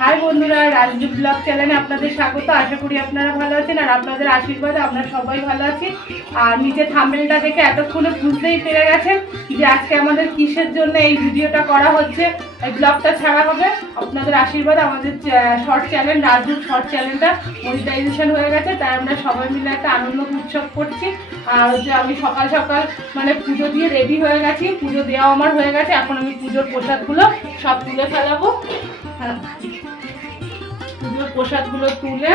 High বন্ধুরা, Rajdeep blog চ্যানেলে আপনাদের স্বাগত। আশা করি আপনারা ভালো আছেন আর আপনাদের আশীর্বাদে আমরা সবাই ভালো আছি। আর নিচে থাম্বনেলটা দেখে এতক্ষণে বুঝতেই পেরে গেছেন যে আজকে আমাদের কিসের জন্য এই ভিডিওটা করা হচ্ছে, এই ব্লগটা ছাড়া হবে। আপনাদের আশীর্বাদে আমাদের শর্ট চ্যানেল রাজদীপ শর্ট চ্যানেলটা মনিটাইজেশন হয়ে গেছে, তাই আমরা সবাই মিলে একটা আনন্দ উৎসব করছি। আর হচ্ছে আমি সকাল সকাল মানে পুজো দিয়ে রেডি হয়ে গেছি, পুজো দেওয়া আমার হয়ে গেছে। এখন আমি পুজোর প্রসাদগুলো সব তুলে ফেলাবো। পুজোর প্রসাদগুলো তুলে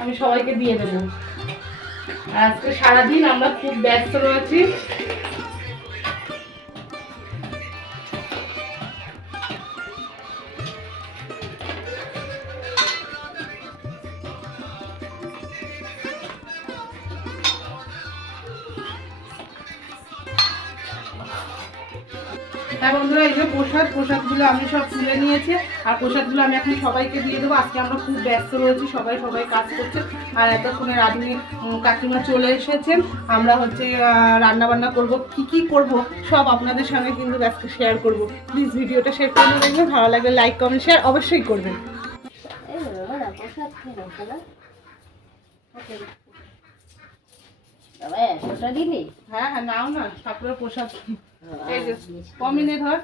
আমি সবাইকে দিয়ে দেবো। আজকে সারাদিন আমরা খুব ব্যস্ত রয়েছি। হ্যাঁ বন্ধুরা, এই যে প্রসাদগুলো আমি সব তুলে নিয়েছি আর প্রসাদগুলো আমি এখন সবাইকে দিয়ে দেবো। আজকে আমরা খুব ব্যস্ত রয়েছি, সবাই কাজ করছে। আর এতক্ষণে রাঁধুনি কাকিমা চলে এসেছেন। আমরা হচ্ছে রান্না বান্না করব, কি করব সব আপনাদের সঙ্গে কিন্তু আজকে শেয়ার করব। প্লিজ ভিডিওটা শেয়ার করে দেখবেন, ভালো লাগলে লাইক কমেন্ট শেয়ার অবশ্যই করবেন। হ্যাঁ হ্যাঁ, নাও না ঠাকুরের প্রসাদ। এই যে কমিনে ধর।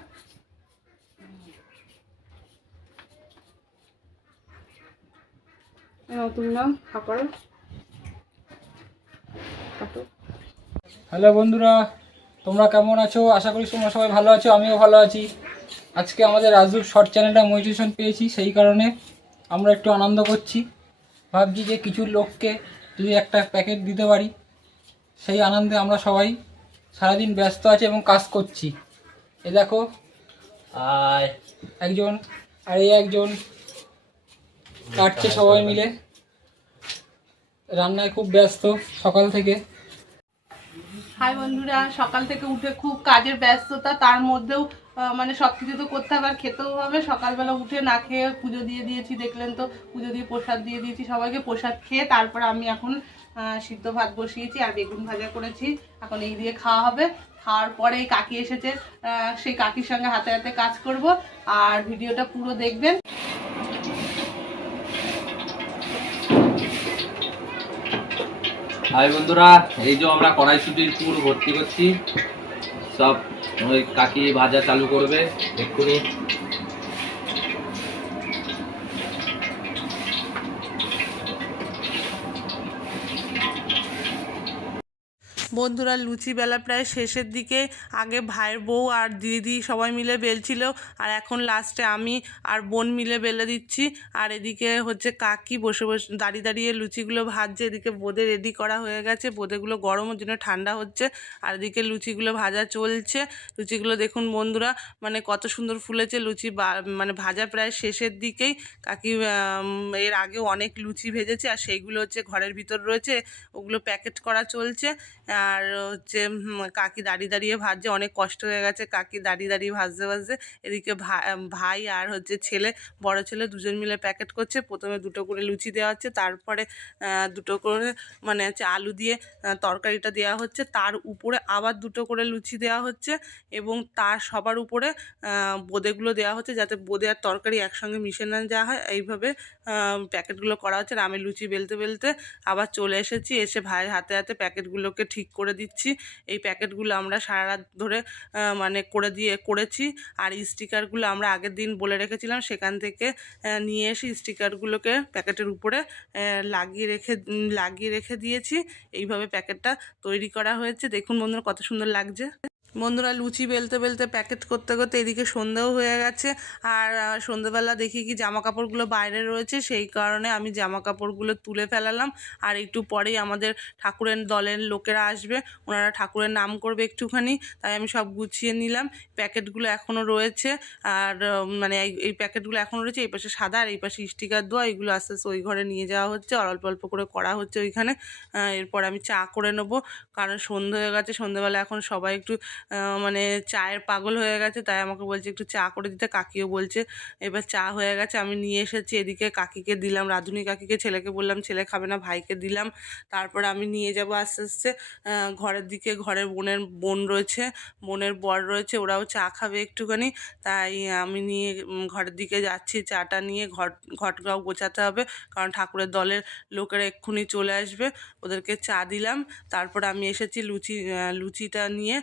হ্যালো বন্ধুরা, তোমরা কেমন আছো? আশা করি তোমরা সবাই ভালো আছো, আমিও ভালো আছি। আজকে আমাদের রাজদীপ শর্ট চ্যানেলটা মনিটাইজেশন পেয়েছি, সেই কারণে আমরা একটু আনন্দ করছি। ভাবছি যে কিছু লোককে যদি একটা প্যাকেট দিতে পারি, সেই আনন্দে আমরা সবাই সারাদিন ব্যস্ত আছি এবং কাজ করছি। এ দেখো একজন আর এই একজন কাটছে, সবাই মিলে রান্নায় খুব ব্যস্ত সকাল থেকে। হাই বন্ধুরা, সকাল থেকে উঠে খুব কাজের ব্যস্ততা, তার মধ্যেও মানে সব কিছু তো করতে হবে আর খেতেও হবে। সকালবেলা উঠে না খেয়ে পুজো দিয়ে দিয়েছি, দেখলেন তো, পুজো দিয়ে প্রসাদ দিয়ে দিয়েছি সবাইকে। প্রসাদ খেয়ে তারপর আমি এখন সিদ্ধ ভাত বসিয়েছি আর বেগুন ভাজা করেছি, এখন এই দিয়ে খাওয়া হবে। খাওয়ার পরে এই কাকি এসেছে, সেই কাকির সঙ্গে হাতে হাতে কাজ করব। আর ভিডিওটা পুরো দেখবেন। হাই বন্ধুরা, এই যে আমরা কড়াইশুটির পুর ভর্তি করছি, সব ওই কাকি ভাজা চালু করবে এক্ষুনি। বন্ধুরা, লুচি বেলা প্রায় শেষের দিকে। আগে ভাইয়ের বউ আর দিদি সবাই মিলে বেলছিল, আর এখন লাস্টে আমি আর বোন মিলে বেলে দিচ্ছি। আর এদিকে হচ্ছে কাকি বসে বসে দাঁড়িয়ে দাঁড়িয়ে লুচিগুলো ভাজছে। এদিকে বোঁদে রেডি করা হয়ে গেছে, বোঁদেগুলো গরমের জন্য ঠান্ডা হচ্ছে। আর এদিকে লুচিগুলো ভাজা চলছে। লুচিগুলো দেখুন বন্ধুরা, মানে কত সুন্দর ফুলেছে। লুচি মানে ভাজা প্রায় শেষের দিকেই। কাকি এর আগেও অনেক লুচি ভেজেছে, আর সেইগুলো হচ্ছে ঘরের ভিতর রয়েছে, ওগুলো প্যাকেট করা চলছে। আর হচ্ছে কাকি দাঁড়িয়ে দাঁড়িয়ে ভাজছে, অনেক কষ্ট হয়ে গেছে কাকি দাঁড়িয়ে দাঁড়িয়ে ভাজতে ভাজতে। এদিকে ভাই আর হচ্ছে ছেলে, বড় ছেলে দুজন মিলে প্যাকেট করছে। প্রথমে দুটো করে লুচি দেওয়া হচ্ছে, তারপরে দুটো করে মানে হচ্ছে আলু দিয়ে তরকারিটা দেওয়া হচ্ছে, তার উপরে আবার দুটো করে লুচি দেওয়া হচ্ছে, এবং তার সবার উপরে বোঁদেগুলো দেওয়া হচ্ছে, যাতে বোঁদে আর তরকারি একসঙ্গে মিশে না যাওয়া হয়। এইভাবে প্যাকেটগুলো করা হচ্ছে। আর আমি লুচি বেলতে বেলতে আবার চলে এসেছি, এসে ভাইয়ের হাতে হাতে প্যাকেটগুলোকে ঠিক করে দিচ্ছি। এই প্যাকেটগুলো আমরা সারা রাত ধরে মানে করেছি। আর স্টিকারগুলো আমরা আগের দিন বলে রেখেছিলাম, সেখান থেকে নিয়ে এসে স্টিকারগুলোকে প্যাকেটের উপরে লাগিয়ে রেখে দিয়েছি। এইভাবে প্যাকেটটা তৈরি করা হয়েছে। দেখুন বন্ধুরা কত সুন্দর লাগছে। বন্ধুরা, লুচি বেলতে বেলতে প্যাকেট করতে করতে এদিকে সন্ধ্যাও হয়ে গেছে। আর সন্ধ্যেবেলা দেখি কি জামা কাপড়গুলো বাইরে রয়েছে, সেই কারণে আমি জামা কাপড়গুলো তুলে ফেলালাম। আর একটু পরেই আমাদের ঠাকুরের দলের লোকেরা আসবে, ওনারা ঠাকুরের নাম করবে একটুখানি, তাই আমি সব গুছিয়ে নিলাম। প্যাকেটগুলো এখনও রয়েছে, আর মানে এই প্যাকেটগুলো এখনও রয়েছে। এই পাশে সাদা আর এই পাশে স্টিকার দেওয়া, এগুলো আস্তে আস্তে ওই ঘরে নিয়ে যাওয়া হচ্ছে, আর অল্প অল্প করে করা হচ্ছে ওইখানে। এরপর আমি চা করে নেবো, কারণ সন্ধ্যে হয়ে গেছে। সন্ধ্যেবেলা এখন সবাই একটু মানে চায়ের পাগল হয়ে গেছে, তাই আমাকে বলছে একটু চা করে দিতে। কাকিও বলছে। এবার চা হয়ে গেছে, আমি নিয়ে এসেছি এদিকে, কাকিকে দিলাম, রাঁধুনি কাকিকে, ছেলেকে বললাম ছেলে খাবে না, ভাইকে দিলাম। তারপরে আমি নিয়ে যাব আস্তে আস্তে ঘরের দিকে। ঘরের বোন রয়েছে, বোনের বর রয়েছে, ওরাও চা খাবে একটুখানি, তাই আমি নিয়ে ঘরের দিকে যাচ্ছি। চাটা নিয়ে ঘটটাও গোছাতে হবে, কারণ ঠাকুরের দলের লোকেরা এক্ষুনি চলে আসবে, ওদেরকে চা দিলাম। তারপর আমি এসেছি লুচিটা নিয়ে,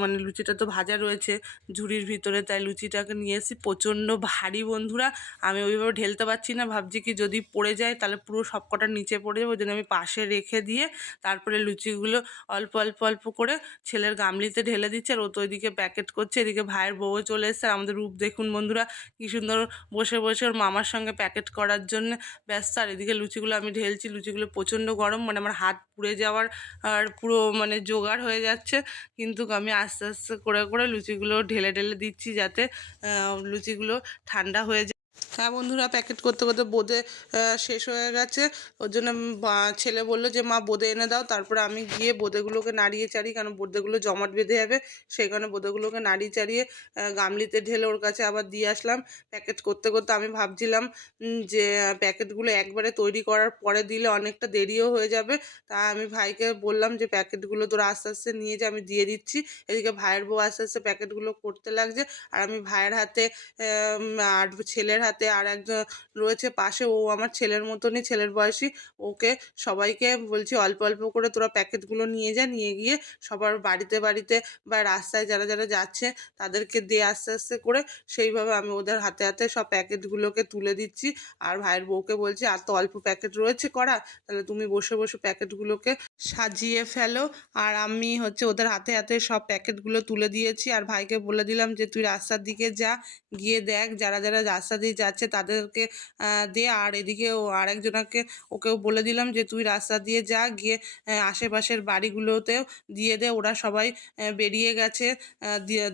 মানে লুচিটা তো ভাজা রয়েছে ঝুড়ির ভিতরে, তাই লুচিটাকে নিয়ে এসেছি। প্রচণ্ড ভারী বন্ধুরা, আমি ওইভাবে ঢেলতে পারছি না, ভাবছি কি যদি পড়ে যায় তাহলে পুরো সবকটা নিচে পড়ে যাবে, ওই জন্য আমি পাশে রেখে দিয়ে তারপরে লুচিগুলো অল্প অল্প অল্প করে ছেলের গামলিতে ঢেলে দিচ্ছে। আর ও তো ওইদিকে প্যাকেট করছে, এদিকে ভাইয়ের বউও চলে এসছে। আর আমাদের রূপ দেখুন বন্ধুরা, কি সুন্দর বসে বসে ওর মামার সঙ্গে প্যাকেট করার জন্য ব্যস্ত। আর এদিকে লুচিগুলো আমি ঢেলছি, লুচিগুলো প্রচণ্ড গরম, মানে আমার হাত পুড়ে যাওয়ার আর পুরো মানে জোগাড় হয়ে যাচ্ছে, কিন্তু আমি আস্তে আস্তে করে করে লুচিগুলো ঢেলে ঢেলে দিচ্ছি যাতে লুচিগুলো ঠান্ডা হয়ে যায়। হ্যাঁ বন্ধুরা, প্যাকেট করতে করতে বোঁদে শেষ হয়ে গেছে, ওর জন্য ছেলে বললো যে মা বোঁদে এনে দাও। তারপরে আমি গিয়ে বোঁদেগুলোকে নাড়িয়ে চাড়িয়ে, কারণ বোঁদেগুলো জমাট বেঁধে যাবে, সেই কারণে বোঁদেগুলোকে নাড়িয়ে চাড়িয়ে গামলিতে ঢেলে ওর কাছে আবার দিয়ে আসলাম। প্যাকেট করতে করতে আমি ভাবছিলাম যে প্যাকেটগুলো একবারে তৈরি করার পরে দিলে অনেকটা দেরিও হয়ে যাবে, তা আমি ভাইকে বললাম যে প্যাকেটগুলো তোরা আস্তে আস্তে নিয়ে যা, আমি দিয়ে দিচ্ছি। এদিকে ভাইয়ের বউ আস্তে আস্তে প্যাকেটগুলো করতে লাগছে, আর আমি ভাইয়ের হাতে আর ছেলের হাতে আর একজন রয়েছে পাশে, ও আমার ছেলের মতনই, ছেলের বয়সী, ওকে সবাইকে বলছি অল্প অল্প করে তোরা প্যাকেটগুলো নিয়ে যা, নিয়ে গিয়ে সবার বাড়িতে বাড়িতে বা রাস্তায় যারা যারা যাচ্ছে তাদেরকে দিয়ে আস্তে আস্তে করে, সেইভাবে আমি ওদের হাতে হাতে সব প্যাকেটগুলোকে তুলে দিচ্ছি। আর ভাইয়ের বউকে বলছি আর তো অল্প প্যাকেট রয়েছে করা, তাহলে তুমি বসে বসে প্যাকেটগুলোকে সাজিয়ে ফেলো। আর আমি ওদের হাতে হাতে সব প্যাকেটগুলো তুলে দিয়েছি। আর ভাইকে বলে দিলাম যে তুই রাস্তার দিকে যা, গিয়ে দেখ যারা যারা রাস্তা দিয়ে যাচ্ছে তাদেরকে দে। আর এদিকে ও আরেকজনকে, ওকেও বলে দিলাম যে তুই রাস্তা দিয়ে যা, গিয়ে আশেপাশের বাড়িগুলোতেও দিয়ে দে, ওরা সবাই বেরিয়ে গেছে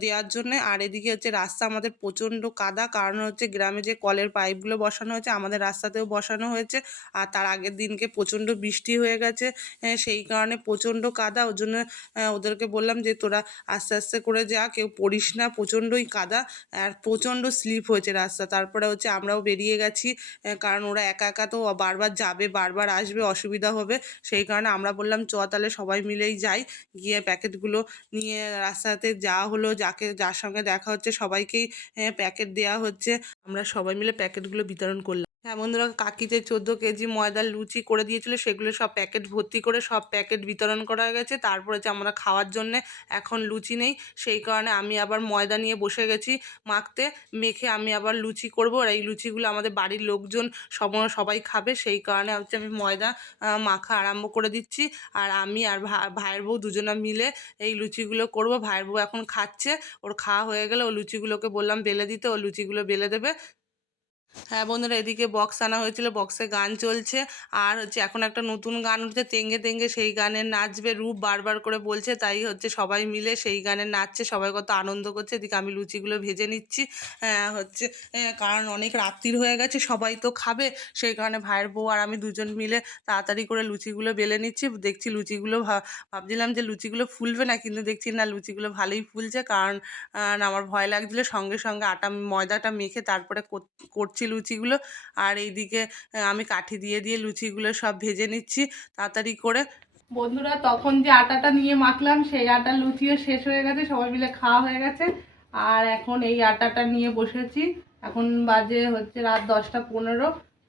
দেওয়ার জন্যে। আর এদিকে রাস্তা আমাদের প্রচণ্ড কাদা, কারণ গ্রামে যে কলের পাইপগুলো বসানো হয়েছে আমাদের রাস্তাতেও বসানো হয়েছে, আর তার আগের দিনকে প্রচণ্ড বৃষ্টি হয়ে গেছে, সেই কারণে প্রচণ্ড কাদা। ওর জন্য ওদেরকে বললাম যে তোরা আস্তে আস্তে করে যা, কেউ পড়িস না, প্রচণ্ডই কাদা আর প্রচণ্ড স্লিপ হয়েছে রাস্তা। তারপরে আমরাও বেরিয়ে গেছি, কারণ ওরা একা একা তো বারবার যাবে বারবার আসবে, অসুবিধা হবে, সেই কারণে আমরা বললাম চ তাহলে সবাই মিলেই যাই। গিয়ে প্যাকেটগুলো নিয়ে রাস্তাতে যাওয়া হলো, যার সঙ্গে দেখা হচ্ছে সবাইকেই প্যাকেট দেওয়া হচ্ছে, আমরা সবাই মিলে প্যাকেটগুলো বিতরণ করলাম। হ্যাঁ বন্ধুরা, কাকি যে 14 কেজি ময়দার লুচি করে দিয়েছিল সেগুলো সব প্যাকেট ভর্তি করে সব প্যাকেট বিতরণ করা গেছে। তারপরে আমরা খাওয়ার জন্যে এখন লুচি নেই, সেই কারণে আমি আবার ময়দা নিয়ে বসে গেছি মাখতে, মেখে আমি আবার লুচি করব। আর এই লুচিগুলো আমাদের বাড়ির লোকজন সবাই খাবে, সেই কারণে আমি ময়দা মাখা আরম্ভ করে দিচ্ছি। আর আমি আর ভাইয়ের বউ দুজনে মিলে এই লুচিগুলো করব। ভাইয়ের বউ এখন খাচ্ছে, ওর খাওয়া হয়ে গেলে ও লুচিগুলোকে বললাম বেলে দিতে, ও লুচিগুলো বেলে দেবে। হ্যাঁ বন্ধুরা, এদিকে বক্স আনা হয়েছিল, বক্সে গান চলছে। আর এখন একটা নতুন গান উঠছে তেঙ্গে তেঙ্গে, সেই গানে নাচবে রূপ, বারবার করে বলছে, তাই সবাই মিলে সেই গানে নাচছে, সবাই কত আনন্দ করছে। এদিকে আমি লুচিগুলো ভেজে নিচ্ছি, কারণ অনেক রাত্রির হয়ে গেছে, সবাই তো খাবে, সেই কারণে ভাইয়ের বউ আর আমি দুজন মিলে তাড়াতাড়ি করে লুচিগুলো বেলে নিচ্ছি। দেখছি লুচিগুলো ভাবছিলাম যে লুচিগুলো ফুলবে না, কিন্তু দেখছি না লুচিগুলো ভালোই ফুলছে, কারণ আমার ভয় লাগছিলো। সঙ্গে সঙ্গে ময়দাটা মেখে তারপরে করছি লুচিগুলো। আর এইদিকে আমি কাঠি দিয়ে দিয়ে লুচিগুলো সব ভেজে নিচ্ছি তাড়াতাড়ি করে। বন্ধুরা, তখন যে আটাটা নিয়ে মাখলাম সেই আটার লুচিও শেষ হয়ে গেছে, সবাই মিলে খাওয়া হয়ে গেছে। আর এখন এই আটাটা নিয়ে বসেছি, এখন বাজে রাত 10টা 15।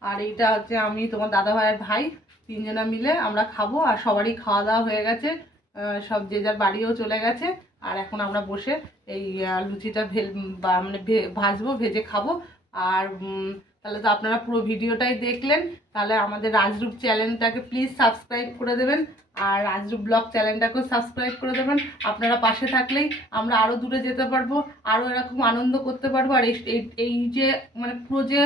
আর এইটা আমি তোমার দাদা ভাইয়ের ভাই তিনজনা মিলে আমরা খাবো। আর সবারই খাওয়া দাওয়া হয়ে গেছে, সব যে যার বাড়িও চলে গেছে। আর এখন আমরা বসে এই লুচিটা ভাজবো, ভেজে খাবো। আর তাহলে তো আপনারা পুরো ভিডিওটাই দেখলেন, তাহলে আমাদের রাজরূপ চ্যানেলটাকে প্লিজ সাবস্ক্রাইব করে দেবেন, আর রাজরূপ ব্লগ চ্যানেলটাকেও সাবস্ক্রাইব করে দেবেন। আপনারা পাশে থাকলেই আমরা আরও দূরে যেতে পারবো, আরও এরকম আনন্দ করতে পারবো। আর এই যে পুরো যে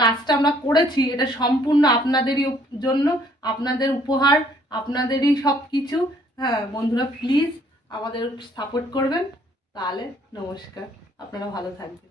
কাজটা আমরা করেছি, এটা সম্পূর্ণ আপনাদেরই জন্য, আপনাদের উপহার, আপনাদেরই সব কিছু। হ্যাঁ বন্ধুরা, প্লিজ আমাদের সাপোর্ট করবেন। তাহলে নমস্কার, আপনারা ভালো থাকবেন।